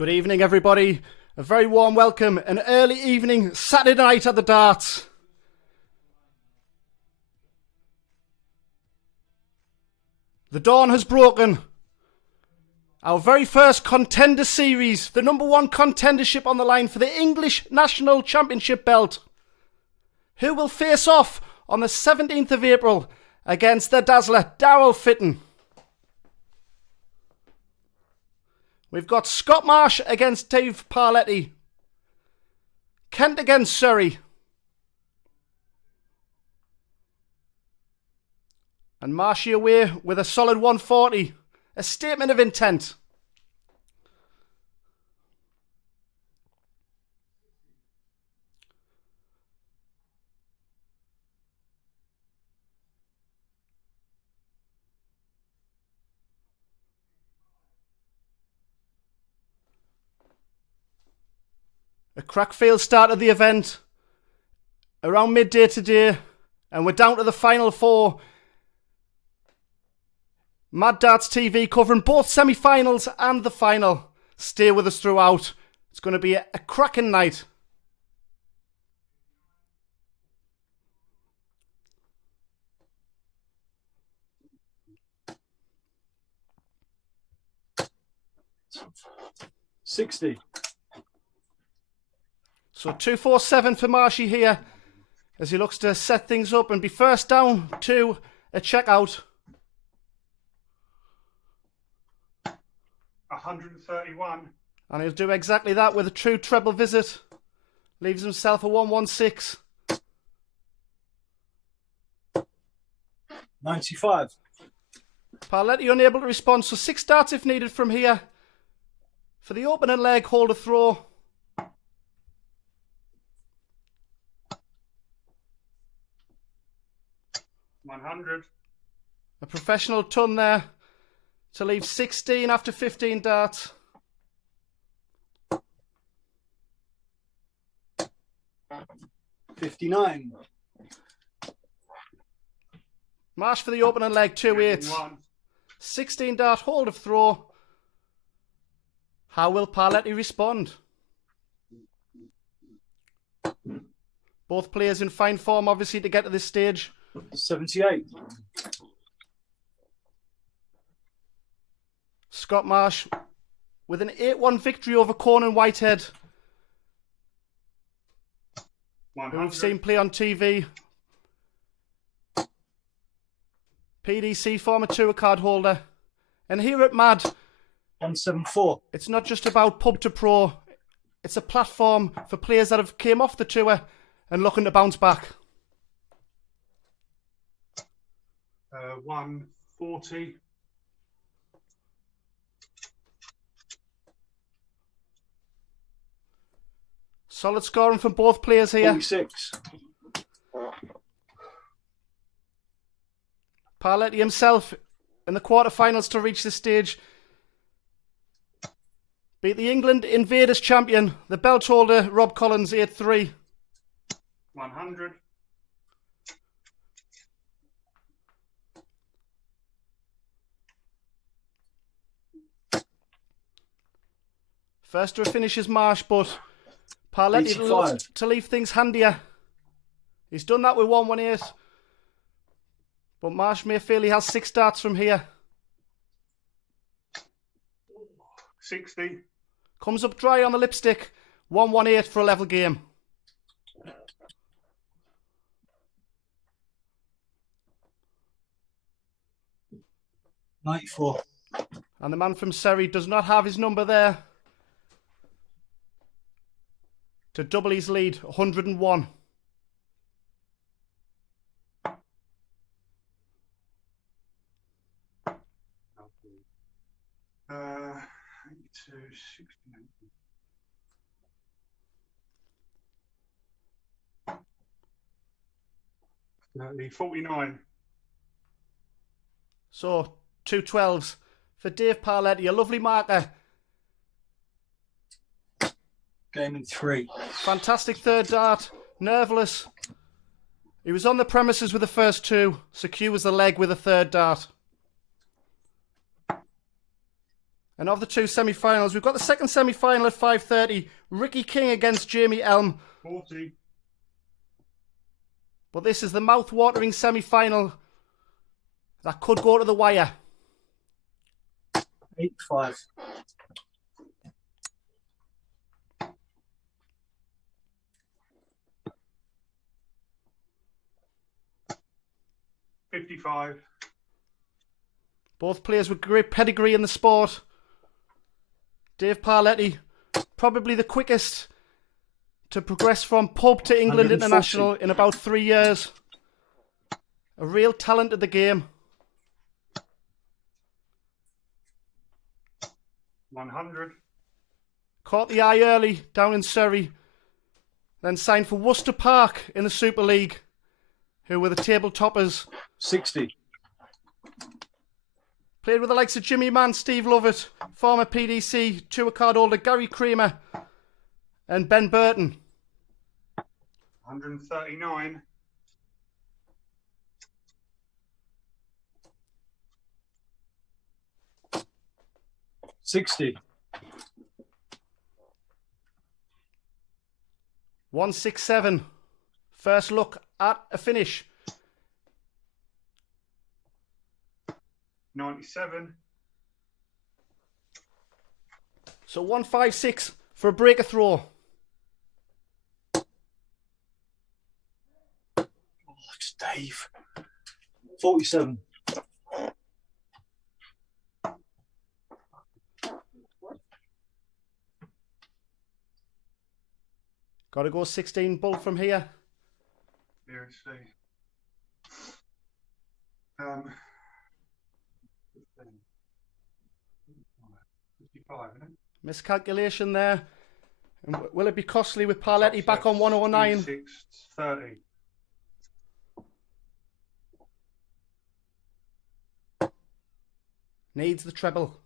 Good evening, everybody. A very warm welcome. An early evening Saturday night at the darts. The dawn has broken. Our very first Contender series, the #1 contendership on the line for the English National Championship belt. Who will face off on the 17th of April against the dazzler Darryl Fitton? We've got Scott Marsh against Dave Parletti. Kent against Surrey. And Marshy away with a solid 140. A statement of intent. A crackfield start of the event around midday today, and we're down to the final four. Mad Darts TV covering both semi-finals and the final. Stay with us throughout. It's going to be a cracking night. $60. So 247 for Marshy here as he looks to set things up and be first down to a checkout. 131. And he'll do exactly that with a true treble visit. Leaves himself a 116. 95. Parletti unable to respond, so 6 darts if needed from here. For the opening leg, hold a throw. 100. A professional ton there to leave 16 after 15 darts. 59. Marsh for the opening leg, 2-8. 16 dart hold of throw. How will Parletti respond? Both players in fine form, obviously, to get to this stage. 78. Scott Marsh with an 8-1 victory over Conan Whitehead, who we've seen play on TV. PDC former tour card holder. And here at MAD, 174. it's not just about pub to pro. It's a platform for players that have came off the tour and looking to bounce back. 140. Solid scoring from both players here. 46. Parletti himself in the quarterfinals to reach this stage. Beat the England Invaders champion, the belt holder Rob Collins, 8-3. 100. First to a finish is Marsh, but Parletti looks to leave things handier. He's done that with 118. But Marsh may feel he has 6 darts from here. 60. Comes up dry on the lipstick. 118 for a level game. $94. And the man from Surrey does not have his number there to double his lead, 101. Uh, 49. So, 2 12s for Dave Parletti, a lovely marker. Game in 3. Fantastic third dart, nerveless. He was on the premises with the first 2, secures the leg with a third dart. And of the two semi-finals, we've got the second semi-final at 5:30. Ricky King against Jamie Elm. 40. But this is the mouth-watering semi-final that could go to the wire. 85. 55. Both players with great pedigree in the sport. Dave Parletti, probably the quickest to progress from pub to England 140. international in about 3 years. A real talent of the game. 100. Caught the eye early down in Surrey. Then signed for Worcester Park in the Super League, who were the table toppers. 60. Played with the likes of Jimmy Mann, Steve Lovett, former PDC, tour card holder Gary Kramer, and Ben Burton. 139. 60. 167. First look at a finish. 97. So 156 for a breaker throw. Oh, it's Dave. 47. Got to go 16 bull from here. Let's see. 55, isn't it? Miscalculation there. And will it be costly with Parletti back on 109? 30. Needs the treble.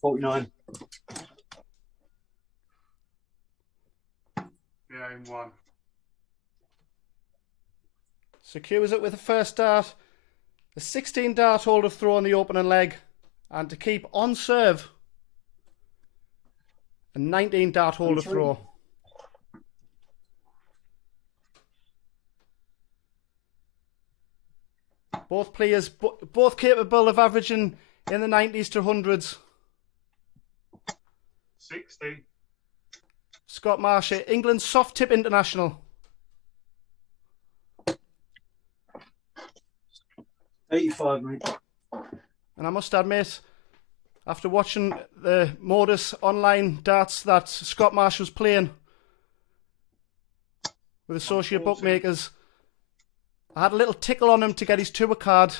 49. Yeah, in one. Secures it with the first dart. The 16 dart hold of throw on the opening leg. And to keep on serve, a 19 dart hold of throw. Both players, both capable of averaging in the 90s to 100s. 60. Scott Marsh, England's soft tip international. 85, mate. And I must admit, after watching the Modus online darts that Scott Marsh was playing with associate bookmakers, I had a little tickle on him to get his tour card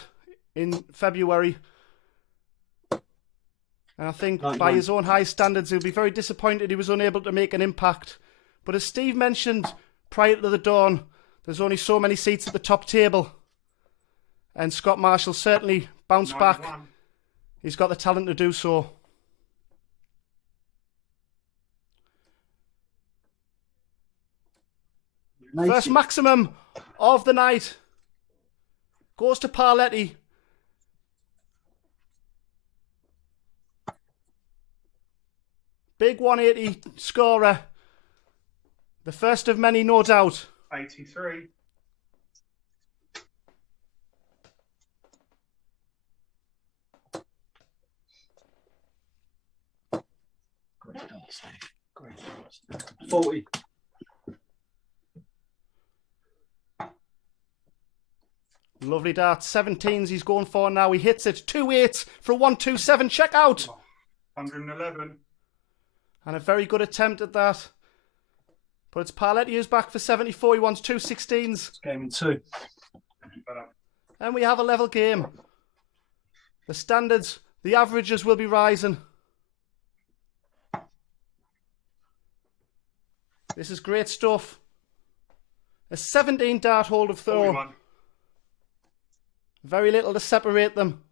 in February. And I think by his own high standards, he'll be very disappointed he was unable to make an impact. But as Steve mentioned prior to the dawn, there's only so many seats at the top table. And Scott Marsh will certainly bounce 91. back. He's got the talent to do so. First maximum of the night goes to Parletti. Big 180 scorer. The first of many, no doubt. 83. 40. Lovely dart. 17s he's going for now. He hits it. 2-8 for a 127. Check out. 111. And a very good attempt at that. But it's Parletti who's back for 74. He wants 2 16s. Game in two. And we have a level game. The standards, the averages will be rising. This is great stuff. A 17 dart hold of throw. 41. Very little to separate them.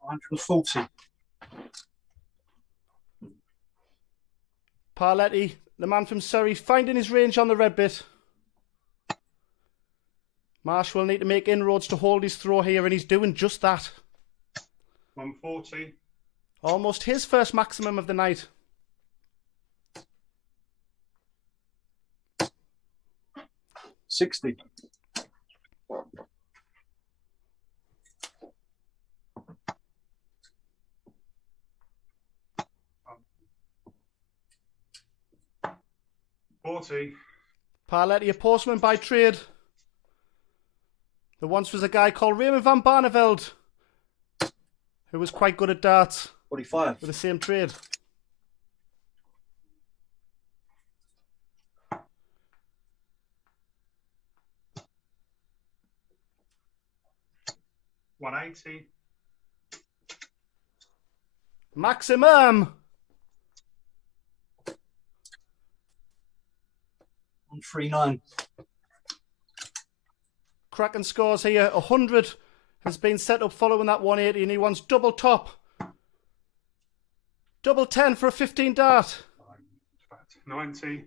140. Parletti, the man from Surrey, finding his range on the red bit. Marsh will need to make inroads to hold his throw here, and he's doing just that. 140. Almost his first maximum of the night. $60. $40. Parletti, a postman by trade. There once was a guy called Raymond van Barneveld who was quite good at darts. 45. With the same trade. $180. Maximum. 139. Cracking scores here. 100 has been set up following that 180, and he wants double top. Double 10 for a 15 dart. 90.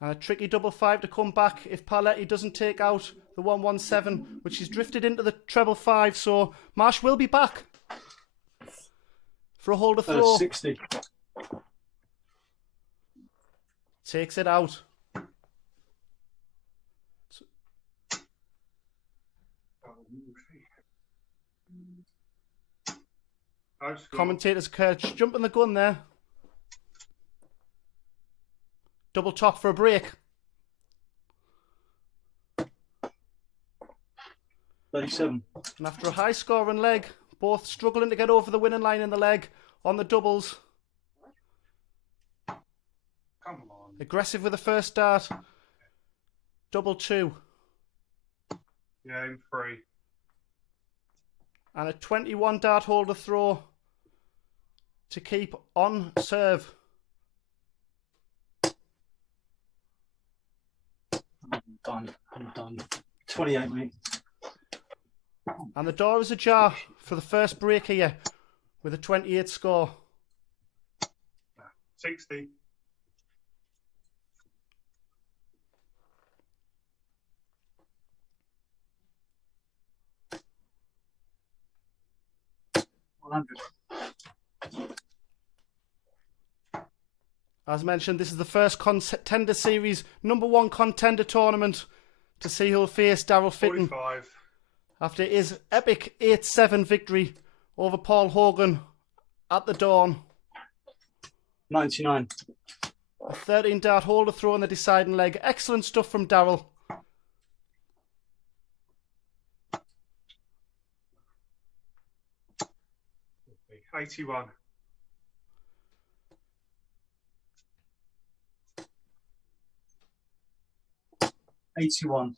And a tricky double 5 to come back if Parletti doesn't take out the 117, which he's drifted into the treble 5. So Marsh will be back for a hold of throw. 60. Takes it out. Commentators encourage jumping the gun there. Double top for a break. 37. And after a high scoring leg, both struggling to get over the winning line in the leg on the doubles. Come on. Aggressive with the first dart. Double 2. Yeah, in 3. And a 21 dart holder throw to keep on serve. I'm done. 28, mate. And the door is ajar for the first break here with a 28 score. 60. $100. As mentioned, this is the first Contender Series #1 Contender tournament to see who'll face Daryl Fitton 45. after his epic 8-7 victory over Paul Hogan at the dawn. 99. A 13 dart holder throw in the deciding leg. Excellent stuff from Daryl. $81. $81.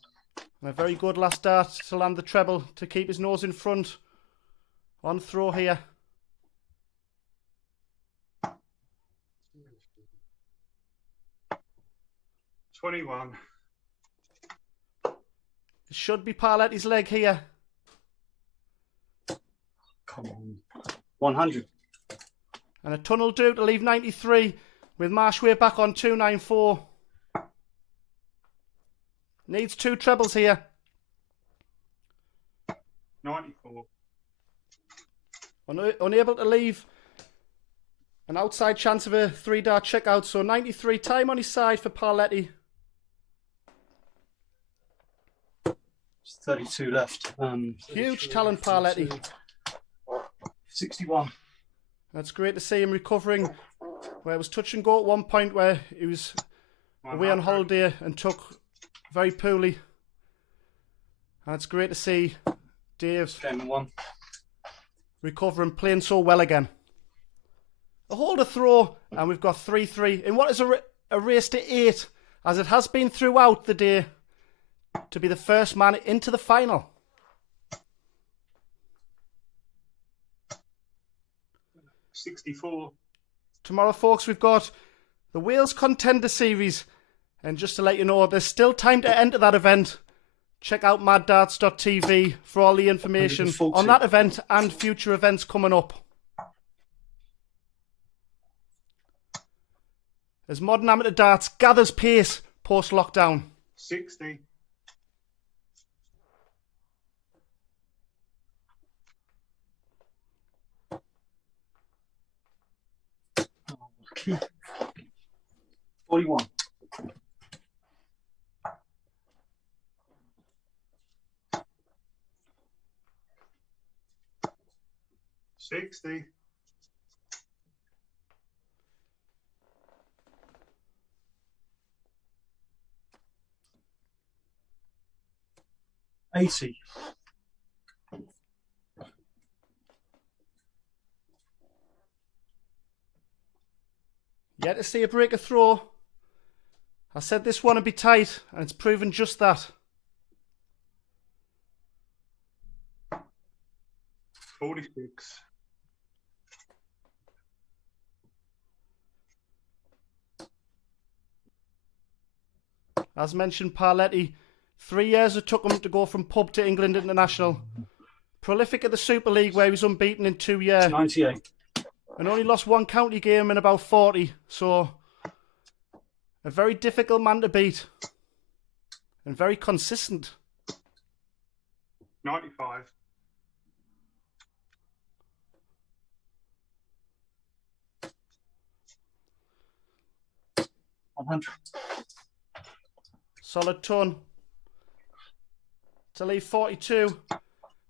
And a very good last dart to land the treble to keep his nose in front. On throw here. $21. It should be Parletti's leg here. Come on. 100. And a tunnel do to leave 93 with Marsh way back on 294. Needs 2 trebles here. 94. Unable to leave an outside chance of a 3 dart checkout. So 93 time on his side for Parletti. 32 left. Huge talent, Parletti. 61. That's great to see him recovering. Where it was touch and go at one point where he was away on holiday and took very poorly. And it's great to see Dave's Game 1. recovering, playing so well again. A holder throw, and we've got 3-3 in what is a race to 8, as it has been throughout the day, to be the first man into the final. $64. Tomorrow, folks, we've got the Wales Contender Series. And just to let you know, there's still time to enter that event. Check out maddarts.tv for all the information 140. on that event and future events coming up. As modern amateur darts gathers pace post-lockdown. 60. 41. 60. 80. Yet to see a break of throw. I said this one would be tight, and it's proven just that. 46. As mentioned, Parletti, 3 years it took him to go from pub to England international. Prolific at the Super League where he was unbeaten in 2 years. 98. And only lost one county game in about 40. So, a very difficult man to beat. And very consistent. 95. 100. Solid ton. To leave 42.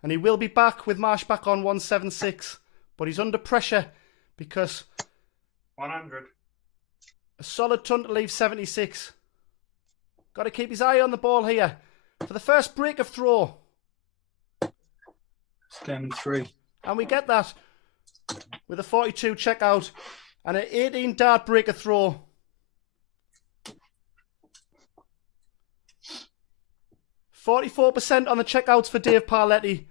And he will be back with Marsh back on 176. But he's under pressure because 100. a solid ton to leave 76. Got to keep his eye on the ball here. For the first break of throw. Game in 3. And we get that with a 42 checkout and an 18 dart break of throw. %44% on the checkouts for Dave Parletti.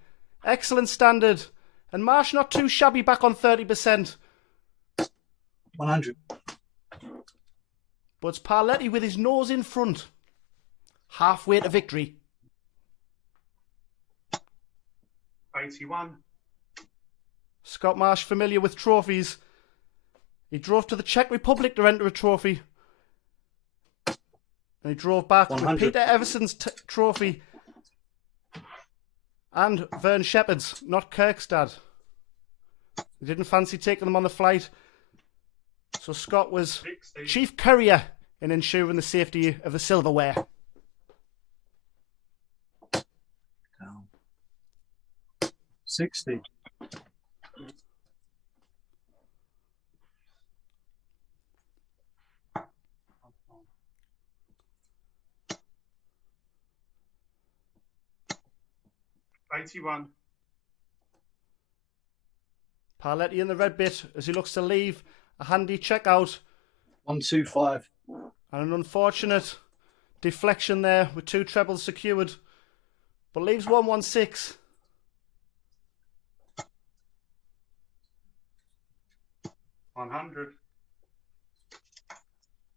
Excellent standard. And Marsh not too shabby back on 30%. 100. But it's Parletti with his nose in front. Halfway to victory. 81. Scott Marsh familiar with trophies. He drove to the Czech Republic to enter a trophy. And he drove back 100. with Peter Everson's trophy. And Vern Shepherd's, not Kirkstad. He didn't fancy taking them on the flight. So Scott was 60. chief courier in ensuring the safety of the silverware. Down. 60. 81. Parletti in the red bit as he looks to leave a handy checkout. 125. And an unfortunate deflection there with 2 trebles secured. But leaves 116. 100.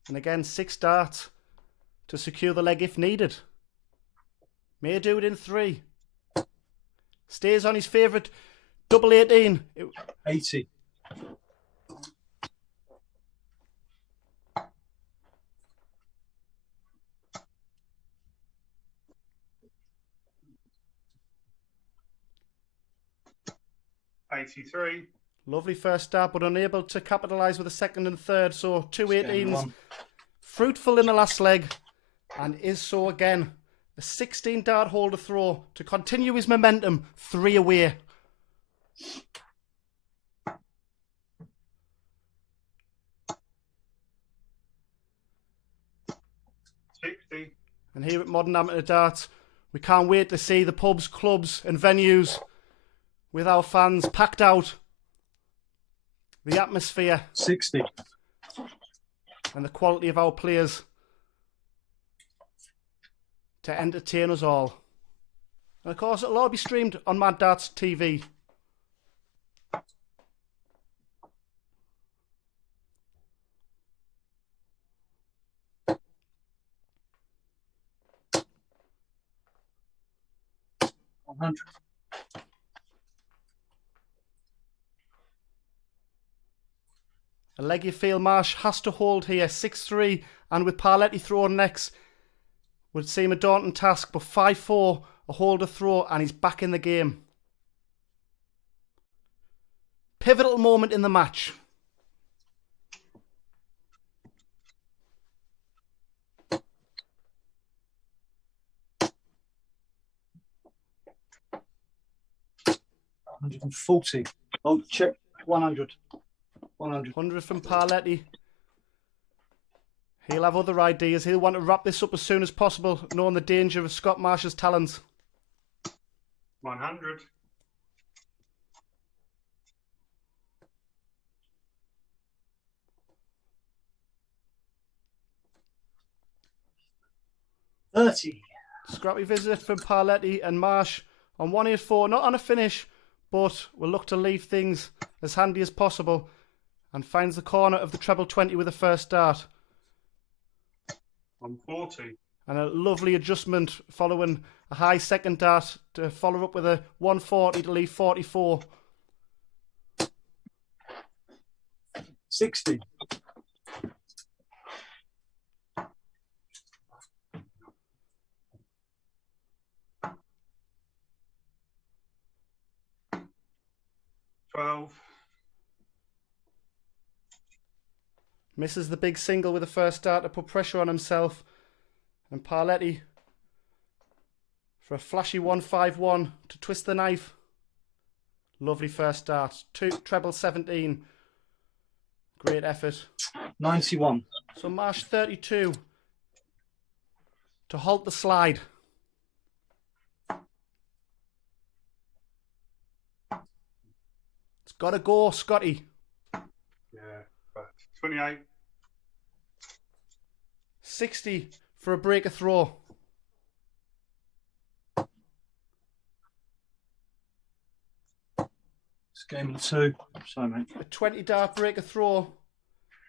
And again, 6 darts to secure the leg if needed. May do it in 3. Stays on his favourite double 18. 80. 83. Lovely first start, but unable to capitalise with a second and third. So 2 18s. Fruitful in the last leg. And is so again. A 16 dart holder throw to continue his momentum. 3 away. 60. And here at Modern Amateur Darts, we can't wait to see the pubs, clubs and venues with our fans packed out. The atmosphere 60. and the quality of our players to entertain us all. And of course, it'll all be streamed on Mad Darts TV. A leg you feel Marsh has to hold here, 6-3, and with Parletti throwing next, would seem a daunting task, but 5-4, a holder throw, and he's back in the game. Pivotal moment in the match. 140. Oh, check. 100. 100. 100 from Parletti. He'll have other ideas. He'll want to wrap this up as soon as possible, knowing the danger of Scott Marsh's talents. 100. 30. Scrappy visit from Parletti and Marsh on 184, not on a finish, but will look to leave things as handy as possible and finds the corner of the treble 20 with a first dart. 140. And a lovely adjustment following a high second dart to follow up with a 140 to leave 44. 60. 12. Misses the big single with the first dart to put pressure on himself. And Parletti for a flashy 151 to twist the knife. Lovely first dart. Treble 17. Great effort. 91. So Marsh 32 to halt the slide. It's got to go, Scotty. Yeah. 28. 60 for a breaker throw. It's game of 2. Sorry, mate. A 20 dart breaker throw.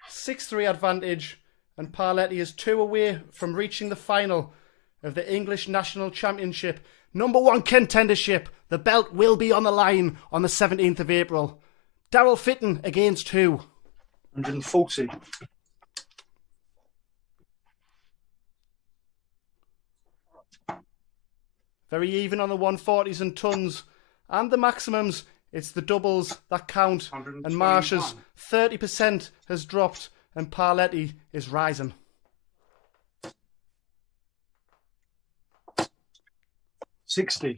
6-3 advantage. And Parletti is 2 away from reaching the final of the English National Championship. #1 contendership. The belt will be on the line on the 17th of April. Daryl Fitton against who? 140. Very even on the 140s and tons. And the maximums, it's the doubles that count. And Marsh's 30% has dropped and Parletti is rising. 60.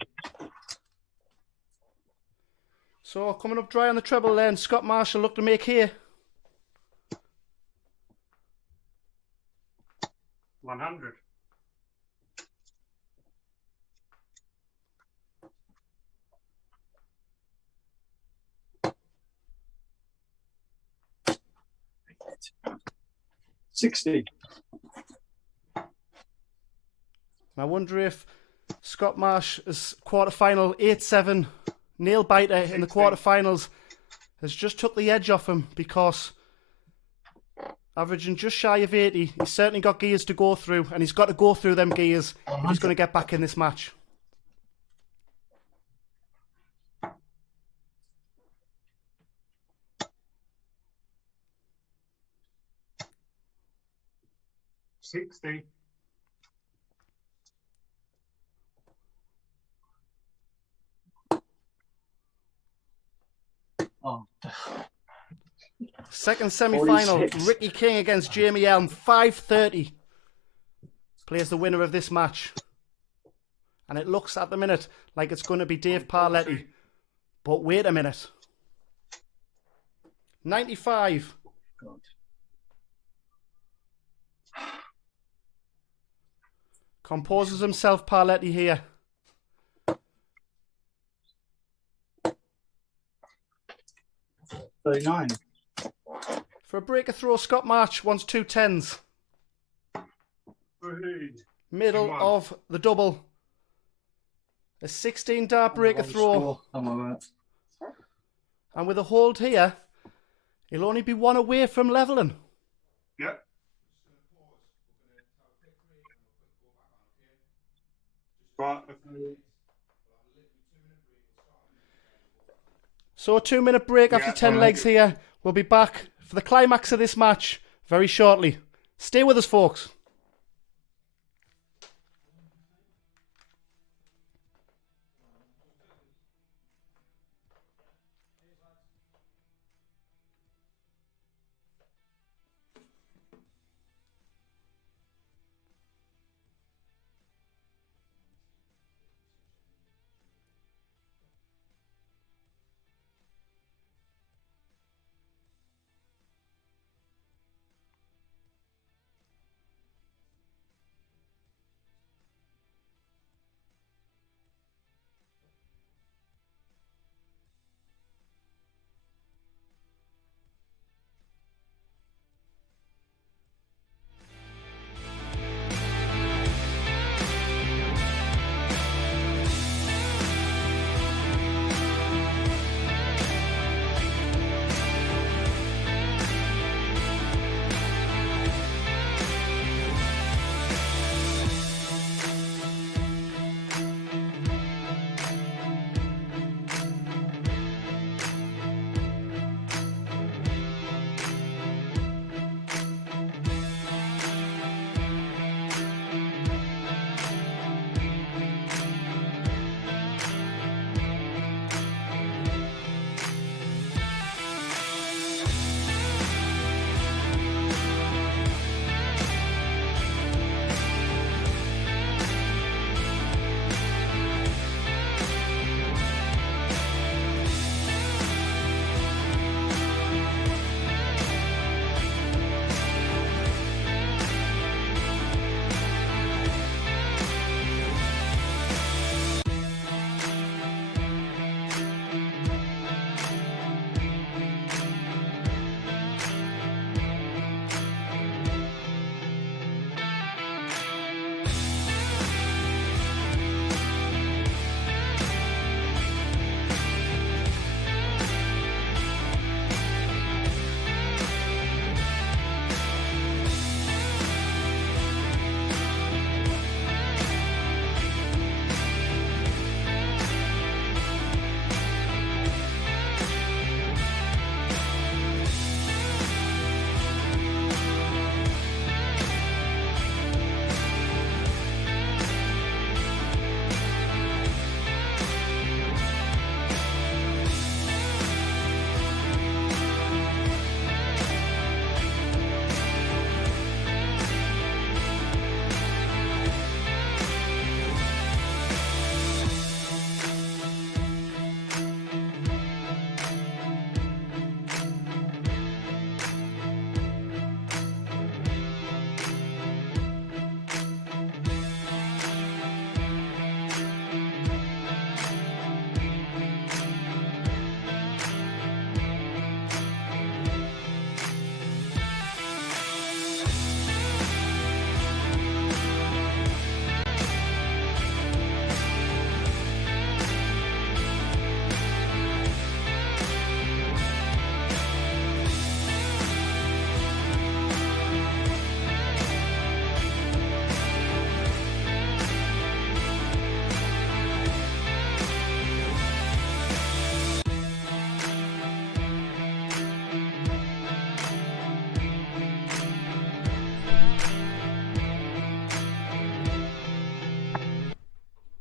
So coming up dry on the treble lane, Scott Marsh will look to make here. 100. 60. I wonder if Scott Marsh's quarterfinal 8-7 nail biter in the quarterfinals has just took the edge off him, because averaging just shy of 80, he's certainly got gears to go through, and he's got to go through them gears if he's going to get back in this match. $60. Oh. Second semi-final, 46. Ricky King against Jamie Elm, 5:30. Plays the winner of this match. And it looks at the minute like it's going to be Dave Parletti. But wait a minute. 95. God. Composes himself, Parletti here. $39. For a breaker throw, Scott Marsh wants 2 10s. Middle of the double. A 16 dart breaker throw. And with a hold here, he'll only be 1 away from levelling. Yep. Right. So a 2-minute break after 10 legs here. We'll be back for the climax of this match very shortly. Stay with us, folks.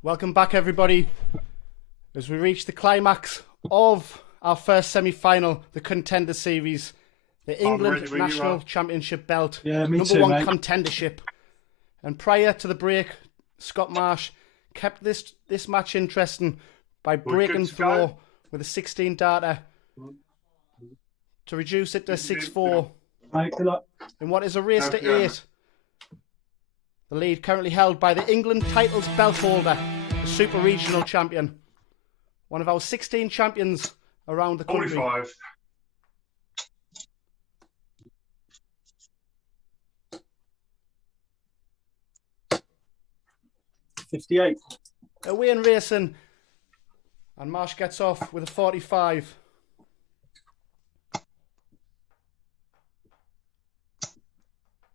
Welcome back, everybody, as we reach the climax of our first semi-final, the Contender Series, the England National Championship belt, Yeah, me number too, one mate. contendership. And prior to the break, Scott Marsh kept this match interesting by breaking through with a 16 darter to reduce it to 6-4 Mate, good luck. in what is a race to 8. The lead currently held by the England titles belt holder, the Super Regional Champion, one of our 16 champions around the country. 45. $58. Away in racing, and Marsh gets off with a 45.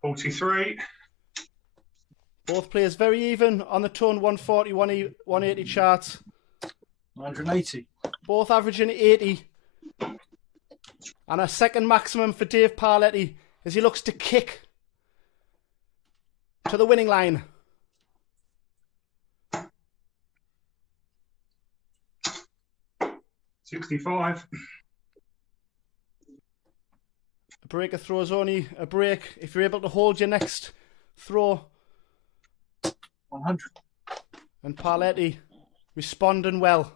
$43. Both players very even on the ton 140, 180 charts. 180. Both averaging 80. And a second maximum for Dave Parletti as he looks to kick to the winning line. $65. A breaker throw is only a break if you're able to hold your next throw. 100. And Parletti responding well.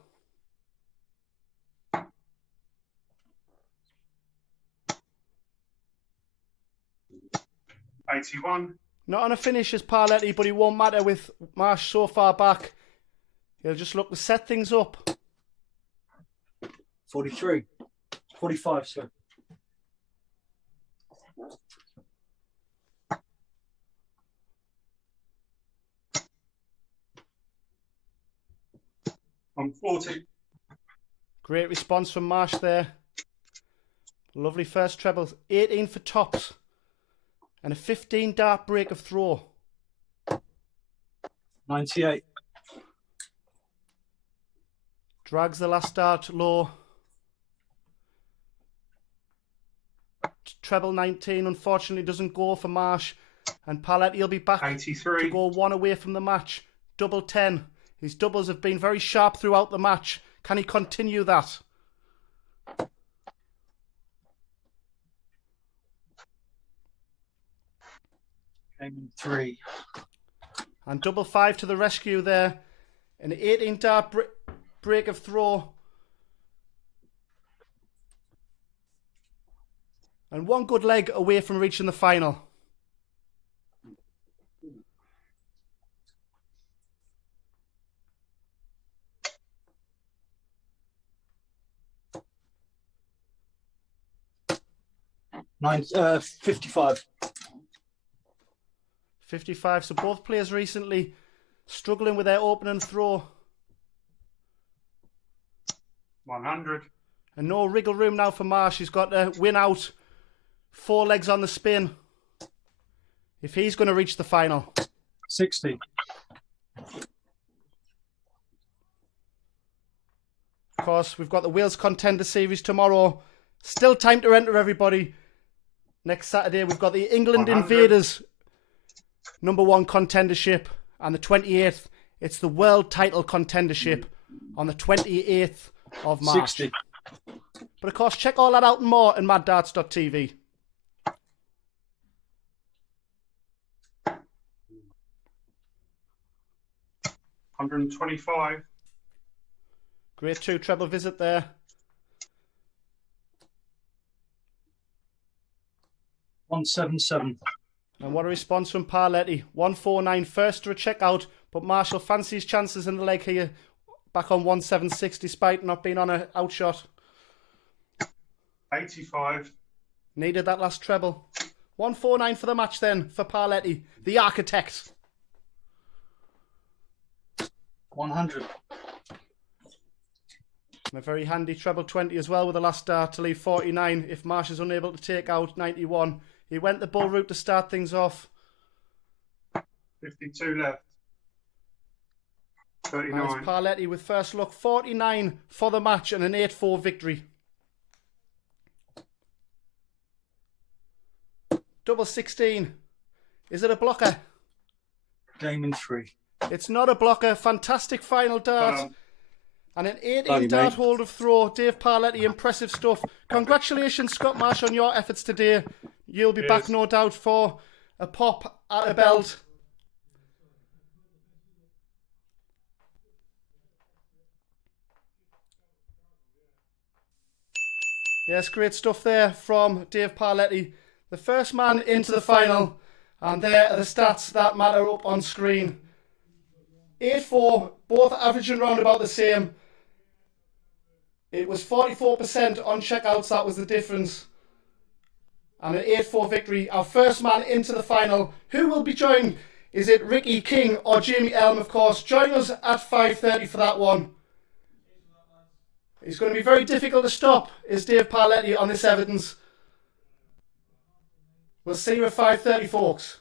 $81. Not on a finish as Parletti, but he won't matter with Marsh so far back. He'll just look to set things up. 43. 45, sir. I'm 40. Great response from Marsh there. Lovely first treble. 18 for tops. And a 15 dart break of throw. 98. Drags the last dart low. Treble 19 unfortunately doesn't go for Marsh. And Parletti will be back 83. to go one away from the match. Double 10. His doubles have been very sharp throughout the match. Can he continue that? Came in 3. And double 5 to the rescue there. An 18 dart break of throw. And one good leg away from reaching the final. Nine, 55. 55. So both players recently struggling with their opening throw. 100. And no wriggle room now for Marsh. He's got to win out. 4 legs on the spin if he's going to reach the final. 60. Of course, we've got the Wales Contender Series tomorrow. Still time to enter, everybody. Next Saturday, we've got the England 100. Invaders number one contendership. And the 28th, it's the world title contendership on the 28th of March. 60. But of course, check all that out and more in maddarts.tv. $125. Great 2 treble visit there. $177. And what a response from Parletti. 149 first to a checkout, but Marshall fancies chances in the leg here. Back on 176 despite not being on an outshot. 85. Needed that last treble. 149 for the match then for Parletti, the architect. 100. And a very handy treble 20 as well with the last dart to leave 49 if Marsh is unable to take out 91. He went the bull route to start things off. 52 left. 39. Nice Parletti with first look. 49 for the match and an 8-4 victory. Double 16. Is it a blocker? Game in 3. It's not a blocker. Fantastic final dart. Well, And an 18 Bloody dart mate. hold of throw. Dave Parletti, impressive stuff. Congratulations, Scott Marsh, on your efforts today. You'll be back, Cheers. no doubt, for a pop at a belt. Yes, great stuff there from Dave Parletti. The first man into the final. And there are the stats that matter up on screen. 8-4, both averaging round about the same. It was 44% on checkouts, that was the difference. And an 8-4 victory. Our first man into the final. Who will be joined? Is it Ricky King or Jamie Elm, of course? Join us at 5:30 for that one. It's going to be very difficult to stop, is Dave Parletti, on this evidence. We'll see you at 5:30, folks.